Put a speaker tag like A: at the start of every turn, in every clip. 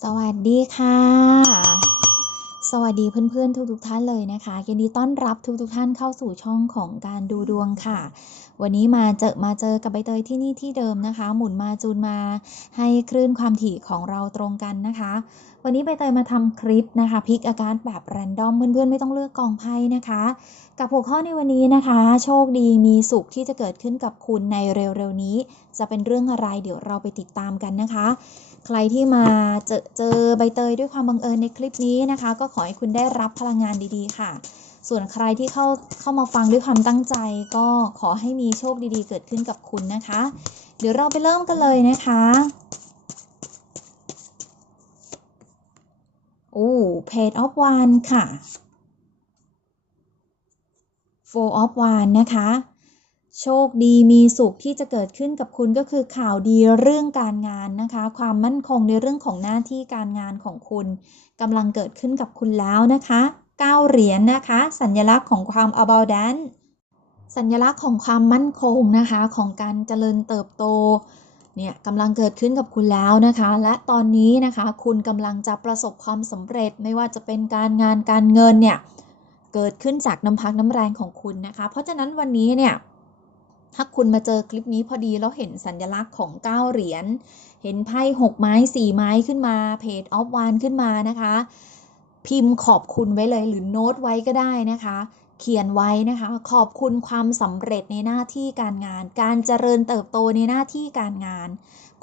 A: สวัสดีค่ะ สวัสดีเพื่อนๆทุกๆท่านเลยนะคะยินดีต้อนรับทุกๆท่านเข้าสู่ช่องของการดูดวงค่ะ วันนี้มาเจอมาเจอกับใบเตยที่นี่ที่เดิมนะคะ หมุนมาจูนมาให้คลื่นความถี่ของเราตรงกันนะคะ วันนี้ใบเตยมาทำคลิปนะคะพลิกอาการแบบแรนดอมเพื่อนๆไม่ต้องเลือกกองไพ่นะคะ กับหัวข้อในวันนี้นะคะ โชคดีมีสุขที่จะเกิดขึ้นกับคุณในเร็วๆนี้ จะเป็นเรื่องอะไรเดี๋ยวเราไปติดตามกันนะคะ ใครที่มาเจอเจอใบเตยด้วยความบังเอิญในคลิปนี้นะคะ ก็ขอให้คุณได้รับพลังงานดีๆ ค่ะ ส่วนใครที่เข้าเข้ามาฟังด้วยความตั้งใจ ก็ขอให้มีโชคดีๆ เกิดขึ้นกับคุณนะคะ เดี๋ยวเราไปเริ่มกันเลยนะคะโอ้ Page of One ค่ะ Four of One นะคะ โชคดีมีสุขที่จะเกิดขึ้นกับคุณก็คือข่าวดีเรื่องการงานนะคะ ความมั่นคงในเรื่องของหน้าที่การงานของคุณกำลังเกิดขึ้นกับคุณแล้วนะคะ9เหรียญนนะคะ สัญลักษณ์ของความ abundant สัญลักษณ์ของความมั่นคงนะคะของการเจริญเติบโตเนี่ยกำลังเกิดขึ้นกับคุณแล้วนะคะ และตอนนี้นะคะคุณกำลังจะประสบความสำเร็จไม่ว่าจะเป็นการงานการเงินเนี่ยเกิดขึ้นจากน้ำพักน้ำแรงของคุณนะคะ เพราะฉะนั้นวันนี้เนี่ย ถ้าคุณมาเจอคลิปนี้พอดีแล้วเห็นสัญลักษณ์ของ 9 เหรียญ เห็นไพ่ 6 ไม้ 4 ไม้ขึ้นมา เพจออฟวานขึ้นมานะคะ พิมพ์ขอบคุณไว้เลยหรือโน้ตไว้ก็ได้นะคะ เขียนไว้นะคะ ขอบคุณความสำเร็จในหน้าที่การงาน การเจริญเติบโตในหน้าที่การงาน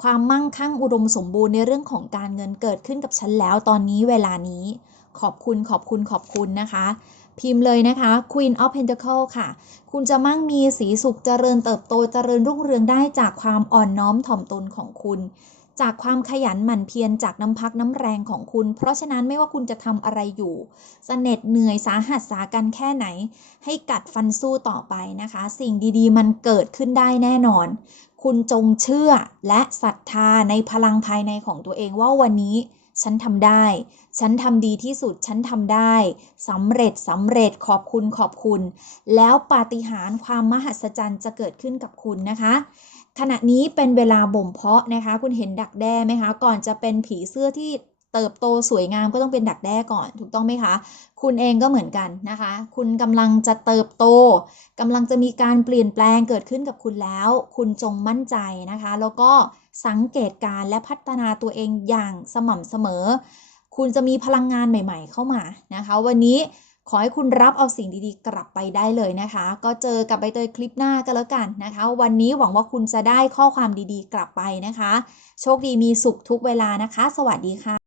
A: ความมั่งคั่งอุดมสมบูรณ์ในเรื่องของการเงินเกิดขึ้นกับฉันแล้วตอนนี้เวลานี้ ขอบคุณขอบคุณขอบคุณนะคะ พิมพ์เลยนะคะ Queen of Pentacle ค่ะ คุณจะมั่งมีสีสุขเจริญเติบโตเจริญรุ่งเรืองได้จากความอ่อนน้อมถ่อมตนของคุณ จากความขยันหมั่นเพียรจากน้ำพักน้ำแรงของคุณ เพราะฉะนั้นไม่ว่าคุณจะทำอะไรอยู่เสน็ดเหนื่อยสาหัสสากันแค่ไหน ให้กัดฟันสู้ต่อไปนะคะ สิ่งดีๆ มันเกิดขึ้นได้แน่นอน คุณจงเชื่อและศรัทธาในพลังภายในของตัวเองว่าวันนี้ ฉันทำได้ ฉันทำดีที่สุด ฉันทำได้สำเร็จสำเร็จขอบคุณขอบคุณ แล้วปาฏิหาริย์ความมหัศจรรย์จะเกิดขึ้นกับคุณนะคะ ขณะนี้เป็นเวลาบ่มเพาะนะคะ คุณเห็นดักแด้ไหมคะ ก่อนจะเป็นผีเสื้อที่ เติบโตสวยงามก็ต้องเป็นดักแด้ก่อนถูกต้องไหมคะ คุณเองก็เหมือนกันนะคะ คุณกำลังจะเติบโตกำลังจะมีการเปลี่ยนแปลงเกิดขึ้นกับคุณแล้ว คุณจงมั่นใจนะคะ แล้วก็สังเกตการและพัฒนาตัวเองอย่างสม่ำเสมอ คุณจะมีพลังงานใหม่ ๆ เข้ามานะคะ วันนี้ขอให้คุณรับเอาสิ่งดีๆ กลับไปได้เลยนะคะ ก็เจอกับใบเตยคลิปหน้าก็แล้วกันนะคะ วันนี้หวังว่าคุณจะได้ข้อความดีๆ กลับไปนะคะ โชคดีมีสุขทุกเวลานะคะ สวัสดีค่ะ